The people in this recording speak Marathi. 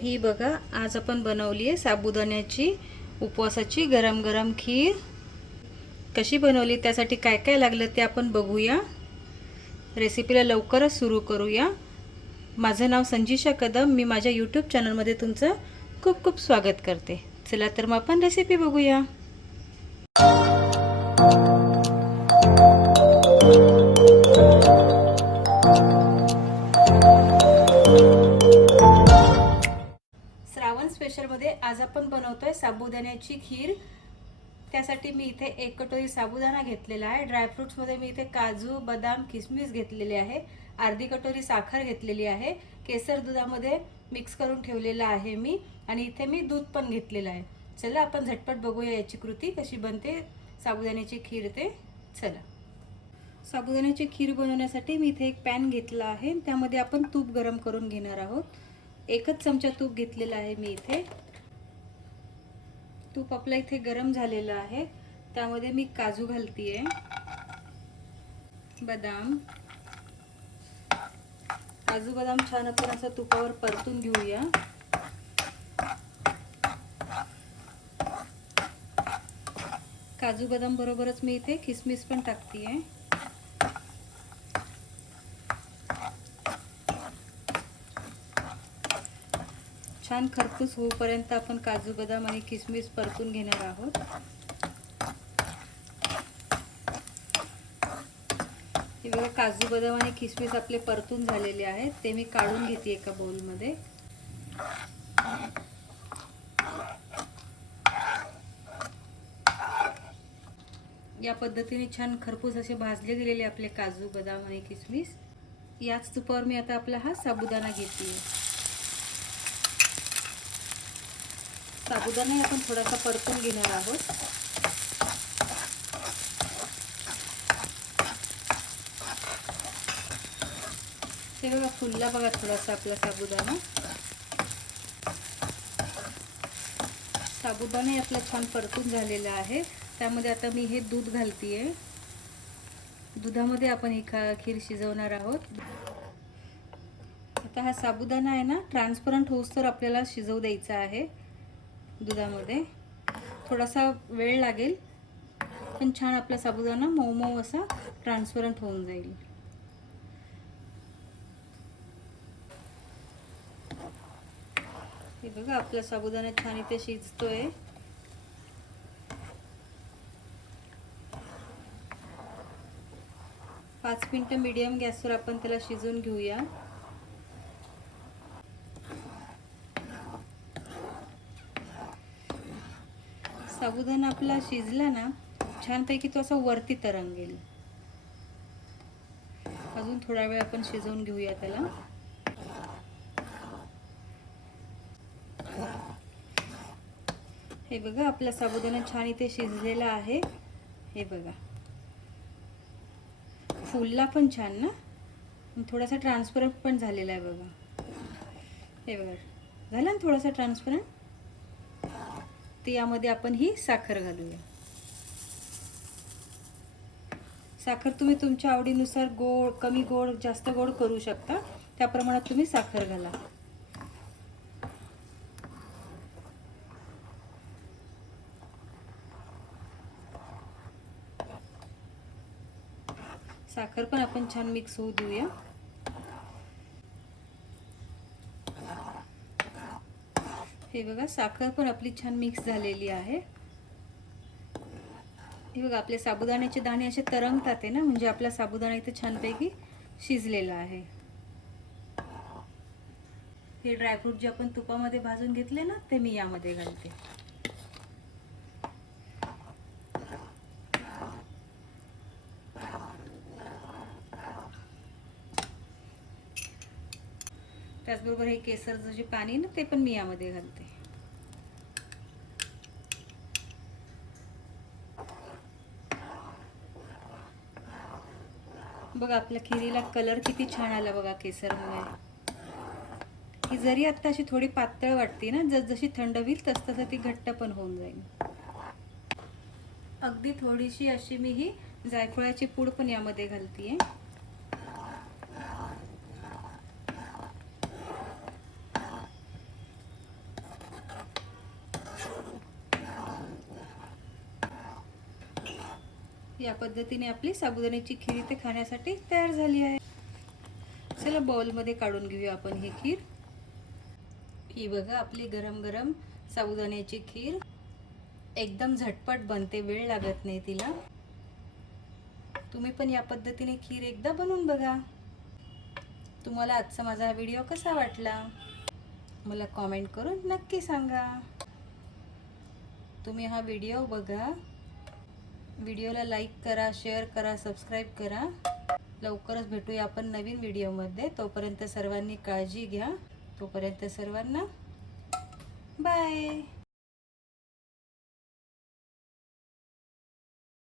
ही बघा, आज आपण बनवली आहे साबुदाण्याची उपवासाची गरम गरम खीर. कशी बनवली, त्यासाठी काय काय लागलं ते आपण बघूया. रेसिपीला लवकरच सुरू करूया. माझं नाव संजीशा कदम. मी माझ्या यूट्यूब चॅनलमध्ये तुमचं खूप खूप स्वागत करते. चला तर मग आपण रेसिपी बघूया. श्रावण स्पेशलमध्ये आज आपण बनवतोय साबुदाण्याची खीर. त्यासाठी मी इथे 1 कटोरी साबुदाणा घेतलेला आहे. ड्रायफ्रुट्समध्ये मी इथे काजू, बदाम, किसमिस घेतलेले आहे. अर्धी कटोरी साखर घेतलेली आहे. केसर दुधामध्ये मिक्स करून ठेवलेला आहे मी. आणि इथे मी दूध पण घेतलेलं आहे. चला आपण झटपट बघूया याची कृती कशी बनते साबुदाण्याची खीर ते. चला. साबुदाण्याची खीर बनवण्यासाठी मी इथे एक पॅन घेतला आहे. त्यामध्ये आपण तूप गरम करून घेणार आहोत. 1 चमचा तूप घेतलेला आहे मी इथे. तूप आपल्या इथे गरम झालेलं आहे. त्यामध्ये मी काजू घालतीये, बदाम. काजू बदाम छान आपण असं तुपावर परतून घेऊया. काजू बदाम बरोबरच मी इथे किसमिस पण टाकतीये. छान खरपूस होईपर्यंत आपण काजू बदाम आणि किसमिस परतून घेणार आहोत. हे बघा, काजू बदाम आणि किसमिस आपले परतून झालेले आहेत. ते मी काढून घेते एका बाउलमध्ये. या पद्धतीने छान खरपूस असे भाजले गेलेले आपले काजू बदाम आणि किसमिस. याच तुपावर मी आता आपला हा साबुदाणा घेते. साबुदाणा आपण थोडासा परतून घेणार आहोत. हे बघा, फुलला बघा थोडासा आपला साबुदाणा. साबुदाणा आपला छान परतून झालेला आहे. त्यामध्ये आता मी हे दूध घालतीये. दुधामध्ये आपण ही खीर शिजवणार आहोत. आता हा साबुदाणा आहे ना, ट्रान्सपरंट होऊस्तर आपल्याला शिजवू द्यायचा आहे दुधामध्ये. थोडासा वेळ लागेल, पण छान आपला साबुदाणा मऊ मऊ असा ट्रान्सपरंट होऊन जाईल. हे बघा, आपला साबुदाणा छान इथे शिजतोय. पाच मिनिटं मीडियम गॅसवर आपण त्याला शिजवून घेऊया. साबुदाणा आपला शिजला ना, छानपैकी तो असा वरती तरंगेल. अजून थोडा वेळ आपण शिजवून घेऊया त्याला. हे बघा, आपला साबुदाणा छान इथे शिजलेला आहे. हे बघा, फुलला पण छान ना, थोडासा ट्रान्सपरंट पण झालेला आहे बघा. हे बघा, झाला ना थोडासा ट्रान्सपरंट. ते यामध्ये आपण ही साखर घालूया. साखर तुम्ही तुमच्या आवडीनुसार गोड, कमी गोड, जास्त गोड करू शकता. त्या प्रमाणात तुम्ही साखर घाला. साखर पण आपण छान मिक्स होऊ देऊया. हे बघा, साखर पण आपली छान मिक्स झालेली आहे. हे बघा, आपले साबुदाण्याचे दाणे असे तरंगतात आहे ना, म्हणजे आपला साबुदाणा इथे छानपैकी शिजलेला आहे. हे ड्रायफ्रूट जे आपण तुपामध्ये भाजून घेतले ना, ते मी यामध्ये घालते. त्याचबरोबर हे केसरचं जे पाणी ना, ते पण मी यामध्ये घालते. बघा, आपल्या खिरीला कलर किती छान आला बघा केसरमुळे. ही जरी आता अशी थोडी पातळ वाटते ना, जसजशी थंड होईल तसतसं ती घट्ट पण होऊन जाईल. अगदी थोडीशी अशी मी ही जायफळाची पूड पण यामध्ये घालतीये. या पद्धतीने आपली साबुदाण्याची खीर इथे खाण्यासाठी तयार झाली आहे. चला बाउलमध्ये काढून घेऊया आपण ही खीर. ही बघा आपली गरम गरम साबुदाण्याची खीर. एकदम झटपट बनते, वेळ लागत नाही तिला. तुम्ही पण या पद्धतीने खीर एकदा बनवून बघा. तुम्हाला आजचा माझा हा व्हिडिओ कसा वाटला मला कमेंट करून नक्की सांगा. तुम्ही हा व्हिडिओ बघा, व्हिडिओला लाईक करा, शेअर करा, सबस्क्राईब करा. लवकरच भेटूया आपण नवीन व्हिडिओमध्ये. तोपर्यंत सर्वांनी काळजी घ्या. तोपर्यंत सर्वांना बाय.